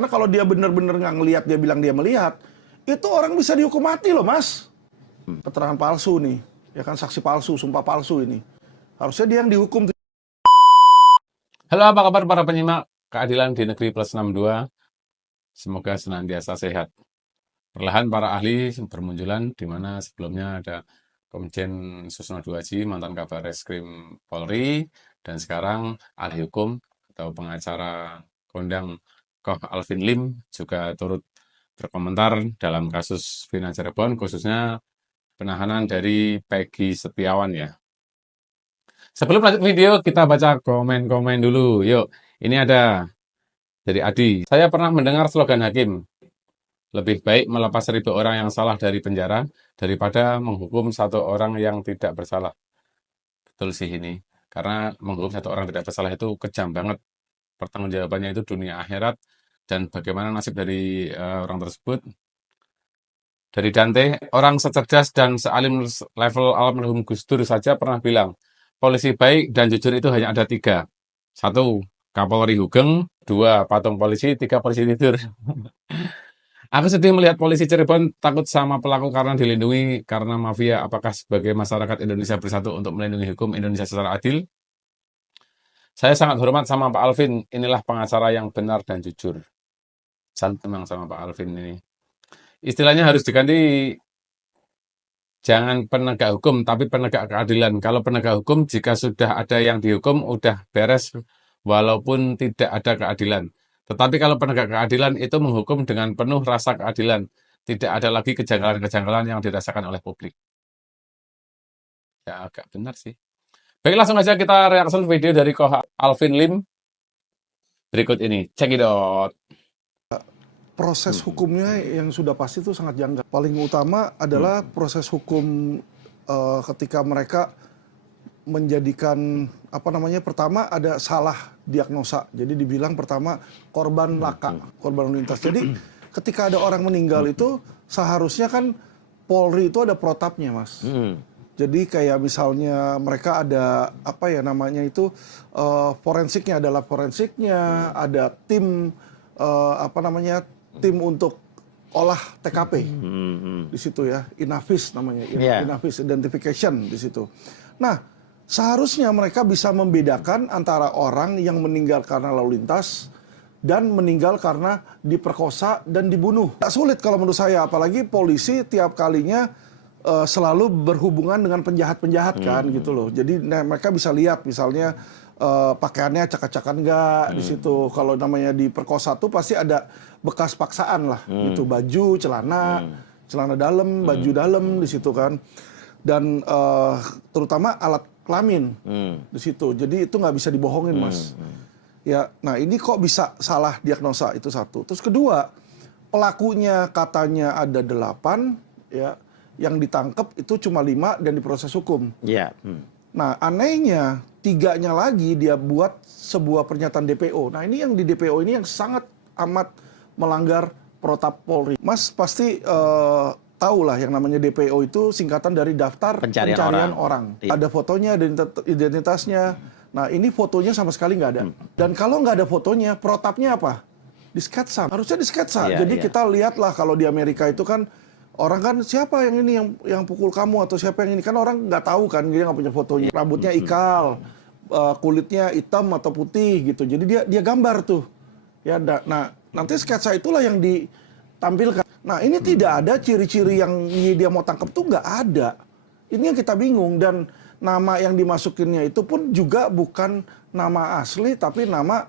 Karena kalau dia benar-benar nggak ngelihat, dia bilang dia melihat, itu orang bisa dihukum mati loh, Mas. Keterangan palsu nih, ya kan, saksi palsu, sumpah palsu ini. Harusnya dia yang dihukum. Halo, apa kabar para penyimak Keadilan di Negeri Plus 62? Semoga senantiasa sehat. Perlahan para ahli bermunculan, di mana sebelumnya ada Komjen Susno Duaji, mantan Kabar Reskrim Polri, dan sekarang ahli hukum atau pengacara kondang Koh Alvin Lim juga turut berkomentar dalam kasus Vina Cirebon, khususnya penahanan dari Peggy Setiawan ya. Sebelum lanjut video, kita baca komen-komen dulu. Yuk, ini ada dari Adi. Saya pernah mendengar slogan hakim, lebih baik melepas 1.000 orang yang salah dari penjara daripada menghukum satu orang yang tidak bersalah. Betul sih ini. Karena menghukum satu orang tidak bersalah itu kejam banget. Pertanggungjawabannya itu dunia akhirat. Dan bagaimana nasib dari orang tersebut. Dari Dante, orang secerdas dan sealim level almarhum Gus Dur saja pernah bilang, polisi baik dan jujur itu hanya ada 3. 1, Kapolri Hugeng. 2, patung polisi. 3, polisi tidur. Aku sedih melihat polisi Cirebon takut sama pelaku karena dilindungi karena mafia. Apakah sebagai masyarakat Indonesia bersatu untuk melindungi hukum Indonesia secara adil? Saya sangat hormat sama Pak Alvin. Inilah pengacara yang benar dan jujur. Salut memang sama Pak Alvin ini. Istilahnya harus diganti, jangan penegak hukum, tapi penegak keadilan. Kalau penegak hukum, jika sudah ada yang dihukum, udah beres, walaupun tidak ada keadilan. Tetapi kalau penegak keadilan itu menghukum dengan penuh rasa keadilan. Tidak ada lagi kejanggalan-kejanggalan yang dirasakan oleh publik. Ya, agak benar sih. Baik, langsung aja kita reaction video dari Koh Alvin Lim. Berikut ini, check it out. Proses hukumnya yang sudah pasti itu sangat janggal. Paling utama adalah proses hukum ketika mereka menjadikan pertama ada salah diagnosa. Jadi dibilang pertama korban laka, korban lalu lintas. Jadi ketika ada orang meninggal itu seharusnya kan Polri itu ada protapnya, Mas. Jadi kayak misalnya mereka ada forensiknya, adalah forensiknya, ada tim tim untuk olah TKP di situ ya, Inavis namanya, Inavis Identification di situ. Nah, seharusnya mereka bisa membedakan antara orang yang meninggal karena lalu lintas dan meninggal karena diperkosa dan dibunuh. Tak sulit kalau menurut saya, apalagi polisi tiap kalinya selalu berhubungan dengan penjahat-penjahat kan gitu loh. Jadi mereka bisa lihat misalnya pakaiannya acak-acakan enggak di situ. Kalau namanya diperkosa tuh pasti ada bekas paksaan lah gitu, baju, celana dalam, baju dalam di situ kan. Dan terutama alat kelamin di situ. Jadi itu nggak bisa dibohongin, Mas. Ya, nah ini kok bisa salah diagnosa, itu satu. Terus kedua, pelakunya katanya ada 8 ya, yang ditangkap itu cuma 5 dan diproses hukum. Nah, anehnya 3-nya lagi dia buat sebuah pernyataan DPO. Nah, ini yang di DPO ini yang sangat amat melanggar protap Polri. Mas pasti tahu lah yang namanya DPO itu singkatan dari daftar pencarian orang. Ada fotonya, ada identitasnya. Nah, ini fotonya sama sekali nggak ada. Dan kalau nggak ada fotonya, protapnya apa? Disketsa. Harusnya disketsa. Jadi kita lihatlah kalau di Amerika itu kan orang kan siapa yang ini yang pukul kamu atau siapa yang ini, kan orang nggak tahu kan, dia nggak punya fotonya. Rambutnya ikal, kulitnya hitam atau putih gitu. Jadi dia gambar tuh. Ya, nah nanti sketsa itulah yang ditampilkan. Nah ini tidak ada ciri-ciri yang dia mau tangkap tuh, nggak ada. Ini yang kita bingung, dan nama yang dimasukinnya itu pun juga bukan nama asli tapi nama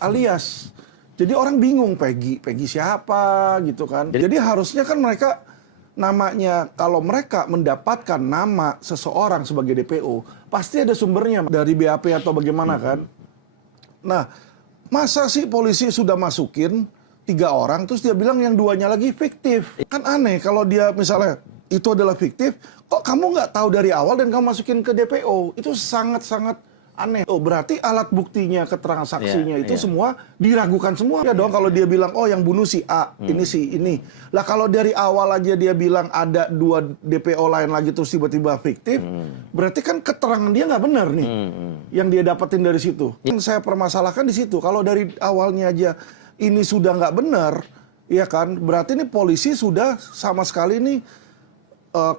alias. Jadi orang bingung, Peggy siapa gitu kan. Jadi harusnya kan mereka namanya, kalau mereka mendapatkan nama seseorang sebagai DPO, pasti ada sumbernya dari BAP atau bagaimana kan. Nah, masa sih polisi sudah masukin 3 orang, terus dia bilang yang 2-nya lagi fiktif. Kan aneh kalau dia misalnya itu adalah fiktif, kok kamu nggak tahu dari awal dan kamu masukin ke DPO? Itu sangat-sangat aneh. Oh, berarti alat buktinya, keterangan saksinya itu semua diragukan semua. Ya dong, kalau dia bilang, oh yang bunuh si A, ini si ini. Lah kalau dari awal aja dia bilang ada 2 DPO lain lagi terus tiba-tiba fiktif, berarti kan keterangan dia nggak benar nih yang dia dapetin dari situ. Yang saya permasalahkan di situ, kalau dari awalnya aja ini sudah nggak benar, ya kan? Berarti ini polisi sudah sama sekali ini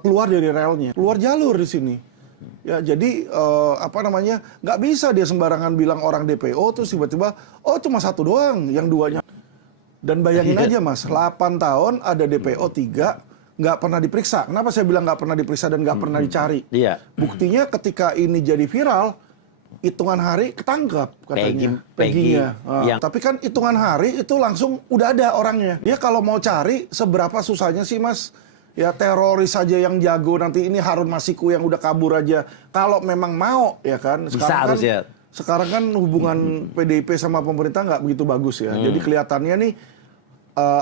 keluar dari relnya, keluar jalur di sini. Ya, jadi apa namanya, nggak bisa dia sembarangan bilang orang DPO terus tiba-tiba oh cuma satu doang, yang duanya. Dan bayangin aja Mas, 8 tahun ada DPO 3 nggak pernah diperiksa. Kenapa saya bilang nggak pernah diperiksa dan nggak pernah dicari? Buktinya ketika ini jadi viral, hitungan hari ketangkap katanya Peggy-nya. Tapi kan hitungan hari itu langsung udah ada orangnya. Dia kalau mau cari seberapa susahnya sih Mas? Ya teroris saja yang jago, nanti ini Harun Masiku yang udah kabur aja. Kalau memang mau, ya kan. Sekarang kan hubungan PDIP sama pemerintah nggak begitu bagus ya. Jadi kelihatannya nih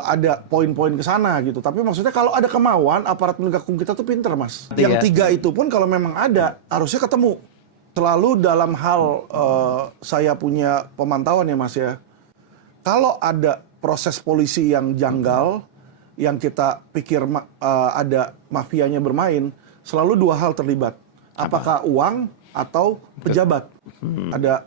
ada poin-poin ke sana gitu. Tapi maksudnya kalau ada kemauan, aparat penegak hukum kita tuh pinter Mas. Yang 3 itu pun kalau memang ada, harusnya ketemu. Selalu dalam hal saya punya pemantauan ya Mas ya. Kalau ada proses polisi yang janggal, yang kita pikir ada mafianya bermain, selalu 2 hal terlibat. Apakah uang atau pejabat?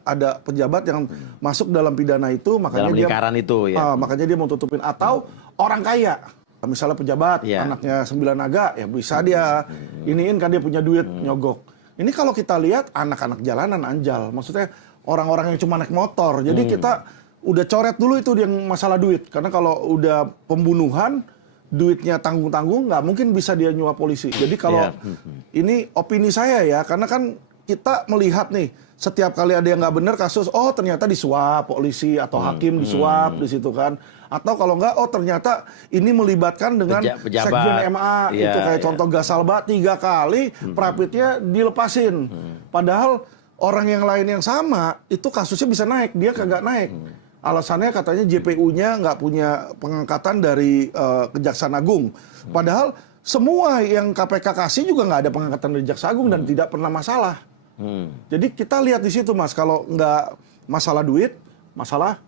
Ada pejabat yang masuk dalam pidana itu, makanya dalam lingkaran itu ya. Makanya dia mau tutupin, atau orang kaya. Misalnya pejabat, anaknya 9 naga, ya bisa dia iniin kan dia punya duit nyogok. Ini kalau kita lihat anak-anak jalanan anjal, maksudnya orang-orang yang cuma naik motor. Jadi kita udah coret dulu itu yang masalah duit, karena kalau udah pembunuhan duitnya tanggung-tanggung, nggak mungkin bisa dia nyuap polisi. Jadi kalau ini opini saya ya, karena kan kita melihat nih, setiap kali ada yang nggak benar kasus, oh ternyata disuap polisi atau hakim disuap di situ kan. Atau kalau nggak, oh ternyata ini melibatkan dengan sekjen MA, itu kayak contoh Gasalba 3 kali, Prapitnya dilepasin. Padahal orang yang lain yang sama, itu kasusnya bisa naik, dia kagak naik. Alasannya katanya JPU-nya nggak punya pengangkatan dari Kejaksaan Agung. Padahal semua yang KPK kasih juga nggak ada pengangkatan dari Jaksa Agung dan tidak pernah masalah. Jadi kita lihat di situ Mas, kalau nggak masalah duit, masalah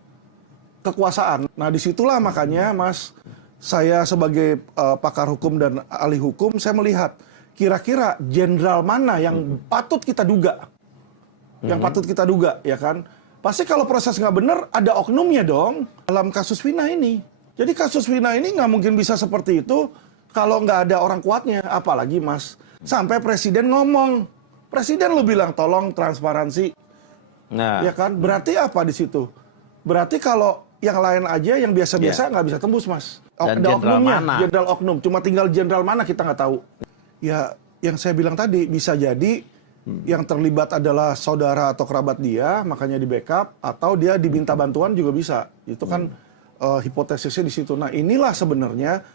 kekuasaan. Nah disitulah makanya Mas, saya sebagai pakar hukum dan ahli hukum, saya melihat kira-kira jenderal mana yang patut kita duga. Yang patut kita duga, ya kan? Pasti kalau proses nggak benar, ada oknumnya dong dalam kasus Vina ini. Jadi kasus Vina ini nggak mungkin bisa seperti itu kalau nggak ada orang kuatnya. Apalagi Mas, sampai presiden ngomong. Presiden lu bilang tolong transparansi. Ya kan? Berarti apa di situ? Berarti kalau yang lain aja, yang biasa-biasa nggak bisa tembus Mas. Dan ada jenderal oknumnya, mana? jenderal oknum. Cuma tinggal jenderal mana kita nggak tahu. Ya yang saya bilang tadi, bisa jadi yang terlibat adalah saudara atau kerabat dia, makanya di backup, atau dia diminta bantuan juga bisa. Itu kan hipotesisnya di situ. Nah inilah sebenarnya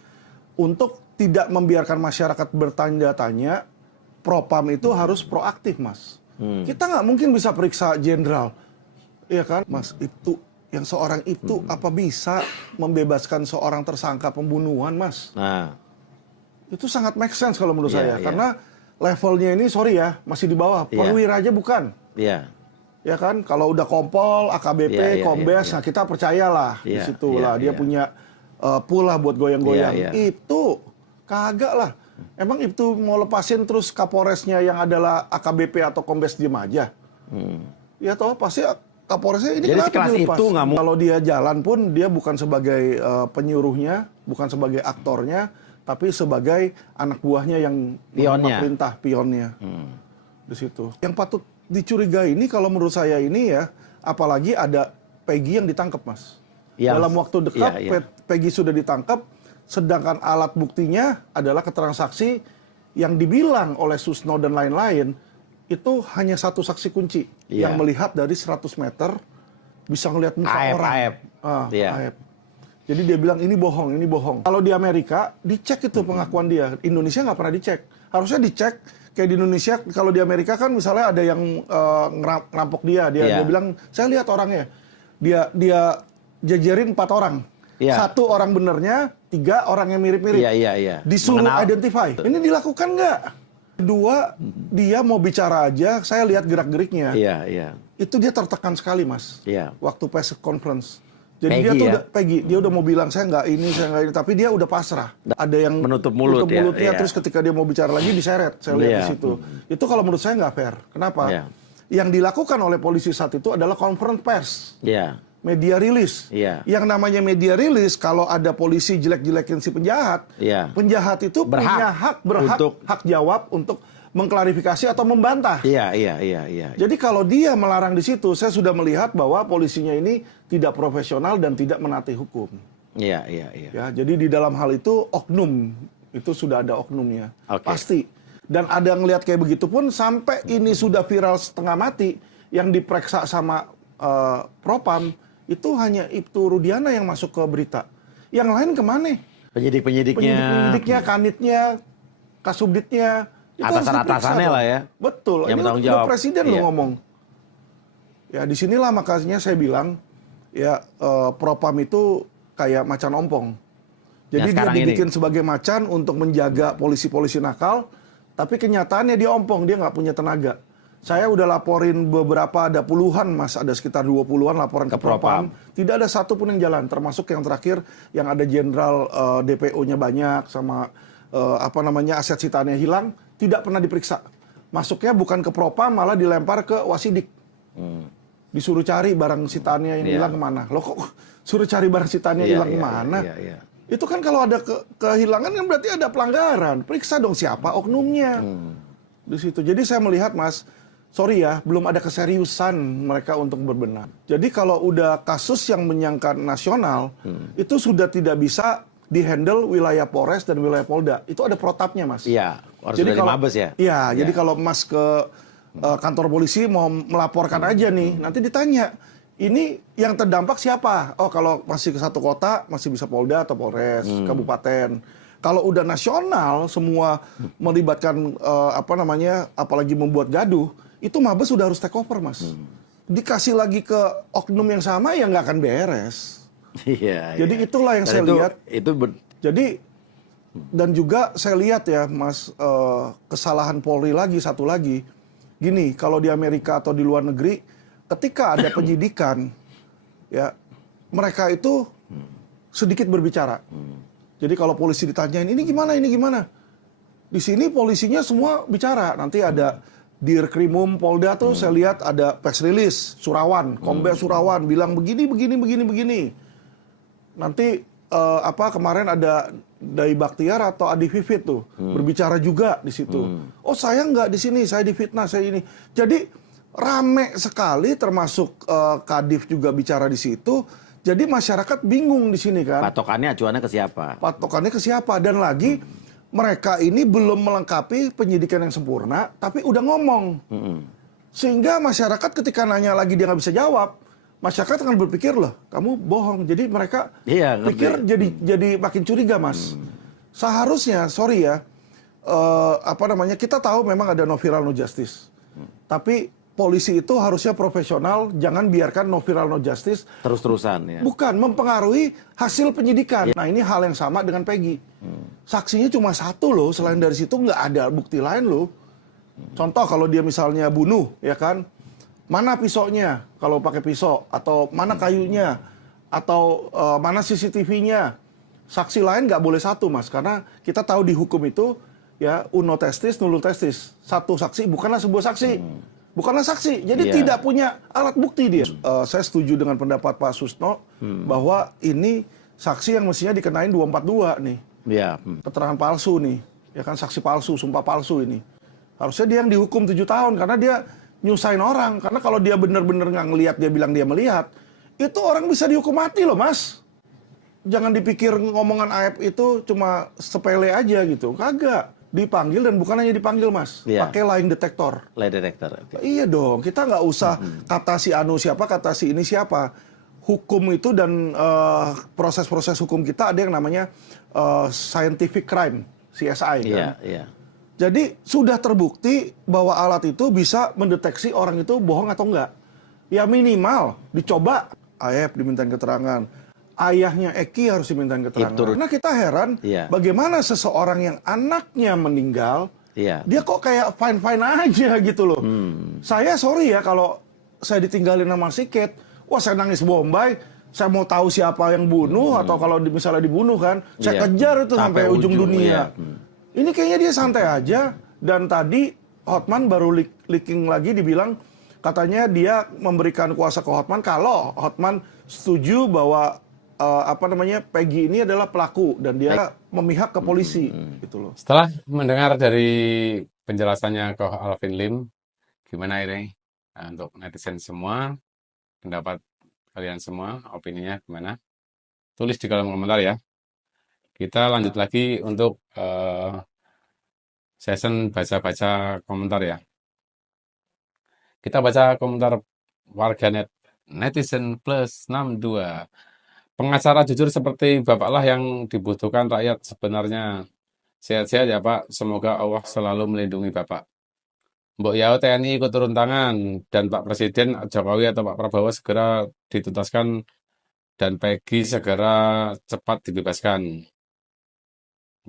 untuk tidak membiarkan masyarakat bertanya-tanya, Propam itu harus proaktif Mas. Kita nggak mungkin bisa periksa jenderal, ya kan Mas? Itu yang seorang itu apa bisa membebaskan seorang tersangka pembunuhan Mas? Itu sangat make sense kalau menurut saya, karena levelnya ini, sorry ya, masih di bawah. Perwira aja bukan. Ya kan, kalau udah kompol, AKBP, Kombes, nah kita percayalah di situ lah. Dia punya pool lah buat goyang-goyang. Itu kagak lah. Emang itu mau lepasin terus Kapolresnya yang adalah AKBP atau Kombes diem aja? Ya toh pasti Kapolresnya ini jadi kenapa dilepas? itu nggak Kalau dia jalan pun dia bukan sebagai penyuruhnya, bukan sebagai aktornya, tapi sebagai anak buahnya yang menerima perintah, pionnya. Di situ. Yang patut dicurigai ini kalau menurut saya ini ya, apalagi ada Peggy yang ditangkap Mas. Dalam waktu dekat Peggy sudah ditangkap, sedangkan alat buktinya adalah keterangan saksi yang dibilang oleh Susno dan lain-lain, itu hanya satu saksi kunci yang melihat dari 100 meter bisa ngelihat muka orang. Aib. Jadi dia bilang ini bohong, ini bohong. Kalau di Amerika dicek itu pengakuan dia. Indonesia nggak pernah dicek. Harusnya dicek kayak di Indonesia. Kalau di Amerika kan misalnya ada yang ngerampok dia bilang saya lihat orangnya. Dia jajarin 4 orang. 1 orang benernya, 3 orang yang mirip-mirip. Disuruh identify. Ini dilakukan nggak? 2, dia mau bicara aja, saya lihat gerak-geriknya. Itu dia tertekan sekali Mas. Waktu press conference. Jadi Peggy, dia tuh udah Peggy, dia udah mau bilang saya nggak ini, tapi dia udah pasrah. Ada yang menutup mulutnya, terus ketika dia mau bicara lagi diseret. Saya lihat di situ. Itu kalau menurut saya nggak fair. Kenapa? Yang dilakukan oleh polisi saat itu adalah conference pers. media rilis. Iya. Yang namanya media rilis, kalau ada polisi jelek-jelekin si penjahat, Iya. penjahat itu punya berhak hak jawab untuk mengklarifikasi atau membantah. Iya. Jadi kalau dia melarang di situ, saya sudah melihat bahwa polisinya ini tidak profesional dan tidak menaati hukum. Iya. Ya, jadi di dalam hal itu oknum, itu sudah ada oknumnya, pasti. Dan ada ngelihat kayak begitu pun sampai ini sudah viral setengah mati, yang diperiksa sama Propam itu hanya Ibtu Rudiana yang masuk ke berita. Yang lain kemana? Penyidik-penyidiknya, kanitnya, kasubditnya. Atasan-atasannya lah ya. Betul. Yang ini bertanggung udah jawab. presiden lo ngomong. Ya disinilah makanya saya bilang, ya Propam itu kayak macan ompong. Jadi dia dibikin sebagai macan untuk menjaga polisi-polisi nakal, tapi kenyataannya dia ompong, dia nggak punya tenaga. Saya udah laporin beberapa, ada puluhan mas, ada sekitar 20-an laporan ke Propam. Tidak ada satupun yang jalan, termasuk yang terakhir yang ada jenderal DPO-nya banyak, sama aset sitaannya hilang, tidak pernah diperiksa. Masuknya bukan ke Propam, malah dilempar ke Wasidik. Disuruh cari barang sitaannya yang hilang kemana. Loh kok suruh cari barang sitaannya hilang kemana? Itu kan kalau ada kehilangan kan berarti ada pelanggaran. Periksa dong siapa oknumnya. Di situ. Jadi saya melihat mas, sorry ya, belum ada keseriusan mereka untuk berbenah. Jadi kalau udah kasus yang menyangkut nasional, itu sudah tidak bisa dihandle wilayah Polres dan wilayah Polda. Itu ada protapnya mas. Iya, harus jadi dari kalau, Mabes ya. Iya, jadi kalau mas ke kantor polisi mau melaporkan aja nih, nanti ditanya, ini yang terdampak siapa? Oh kalau masih ke satu kota, masih bisa Polda atau Polres, kabupaten. Kalau udah nasional, semua melibatkan apalagi membuat gaduh, itu Mabes sudah harus take over mas. Dikasih lagi ke oknum yang sama, ya nggak akan beres. Iya. Jadi itulah yang saya lihat. Jadi dan juga saya lihat ya mas, kesalahan Polri lagi satu lagi. Gini, kalau di Amerika atau di luar negeri, ketika ada penyidikan, ya mereka itu sedikit berbicara. Jadi kalau polisi ditanyain ini gimana? Di sini polisinya semua bicara. Nanti ada Dirkrimum Polda tuh saya lihat ada press release Surawan, Kombes Surawan bilang begini. Nanti kemarin ada Dai Baktiar atau Adi Vivit tuh berbicara juga di situ. Oh saya nggak di sini, saya difitnah, saya ini. Jadi rame sekali, termasuk Kadif juga bicara di situ. Jadi masyarakat bingung di sini kan. Patokannya acuannya ke siapa? Patokannya ke siapa? Dan lagi mereka ini belum melengkapi penyidikan yang sempurna, tapi udah ngomong. Sehingga masyarakat ketika nanya lagi dia nggak bisa jawab, masyarakat akan berpikir loh, kamu bohong. Jadi mereka pikir jadi makin curiga mas. Seharusnya, sorry ya, kita tahu memang ada no viral no justice. Tapi polisi itu harusnya profesional, jangan biarkan no viral no justice terus-terusan ya. Bukan mempengaruhi hasil penyidikan. Nah ini hal yang sama dengan Peggy. Saksinya cuma satu loh, selain dari situ nggak ada bukti lain loh. Contoh kalau dia misalnya bunuh, ya kan, mana pisaunya kalau pakai pisau, atau mana kayunya, atau mana CCTV-nya. Saksi lain nggak boleh satu mas, karena kita tahu di hukum itu ya uno testis nullum testis. Satu saksi bukanlah sebuah saksi. Bukanlah saksi, jadi tidak punya alat bukti dia. Saya setuju dengan pendapat Pak Susno bahwa ini saksi yang mestinya dikenain 242 nih. Keterangan palsu nih, ya kan, saksi palsu, sumpah palsu ini. Harusnya dia yang dihukum 7 tahun karena dia nyusahin orang. Karena kalau dia benar-benar nggak ngelihat, dia bilang dia melihat, itu orang bisa dihukum mati loh mas. Jangan dipikir ngomongan aib itu cuma sepele aja gitu, kagak. Dipanggil, dan bukan hanya dipanggil mas, pakai lying detector. Lie detector. Iya dong, kita nggak usah kata si Anu siapa, kata si ini siapa. Hukum itu dan proses-proses hukum kita ada yang namanya scientific crime, CSI kan. Jadi sudah terbukti bahwa alat itu bisa mendeteksi orang itu bohong atau enggak. Ya minimal dicoba, Aep dimintain keterangan. Ayahnya Eki harus dimintain keterangan. Karena kita heran bagaimana seseorang yang anaknya meninggal, dia kok kayak fine-fine aja gitu loh. Saya sorry ya kalau saya ditinggalin sama si Kate, wah saya nangis bombay, saya mau tahu siapa yang bunuh, atau kalau misalnya dibunuh kan, saya kejar itu sampai ujung dunia. Ini kayaknya dia santai aja, dan tadi Hotman baru leaking lagi dibilang, katanya dia memberikan kuasa ke Hotman kalau Hotman setuju bahwa Peggy ini adalah pelaku dan dia memihak ke polisi gitu loh. Setelah mendengar dari penjelasannya ke Alvin Lim, gimana ini untuk netizen semua, pendapat kalian semua, opininya gimana? Tulis di kolom komentar ya. Kita lanjut lagi untuk session baca-baca komentar ya. Kita baca komentar warganet netizen plus 62. Pengacara jujur seperti Bapaklah yang dibutuhkan rakyat sebenarnya. Sehat-sehat ya Pak, semoga Allah selalu melindungi Bapak. Mbok Yao TNI ikut turun tangan, dan Pak Presiden Jokowi atau Pak Prabowo segera dituntaskan, dan Peggy segera cepat dibebaskan.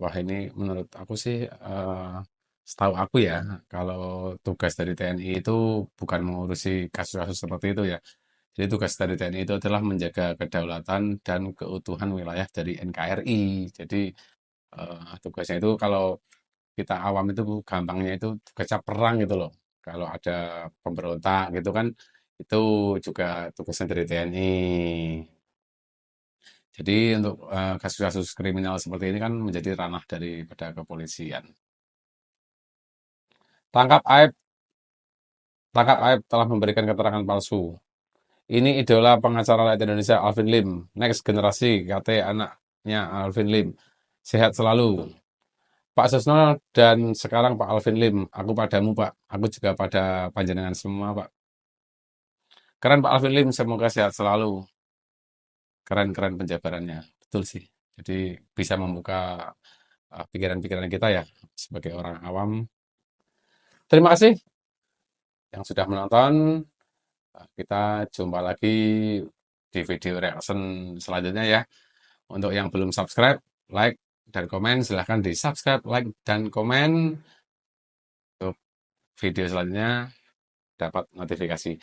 Wah ini menurut aku sih, setahu aku ya, kalau tugas dari TNI itu bukan mengurusi kasus-kasus seperti itu ya. Jadi tugas dari TNI itu adalah menjaga kedaulatan dan keutuhan wilayah dari NKRI. Jadi tugasnya itu kalau kita awam itu gampangnya itu tugasnya perang gitu loh. Kalau ada pemberontak gitu kan, itu juga tugasnya dari TNI. Jadi untuk kasus-kasus kriminal seperti ini kan menjadi ranah daripada kepolisian. Tangkap Aib telah memberikan keterangan palsu. Ini idola pengacara rakyat Indonesia Alvin Lim. Next generasi, kata anaknya Alvin Lim. Sehat selalu. Pak Susno dan sekarang Pak Alvin Lim. Aku padamu Pak. Aku juga pada panjenengan semua Pak. Keren Pak Alvin Lim, semoga sehat selalu. Keren-keren penjabarannya. Betul sih. Jadi bisa membuka pikiran-pikiran kita ya sebagai orang awam. Terima kasih yang sudah menonton. Kita jumpa lagi di video reaction selanjutnya ya. Untuk yang belum subscribe, like, dan komen, silahkan di subscribe, like, dan komen. Untuk video selanjutnya dapat notifikasi.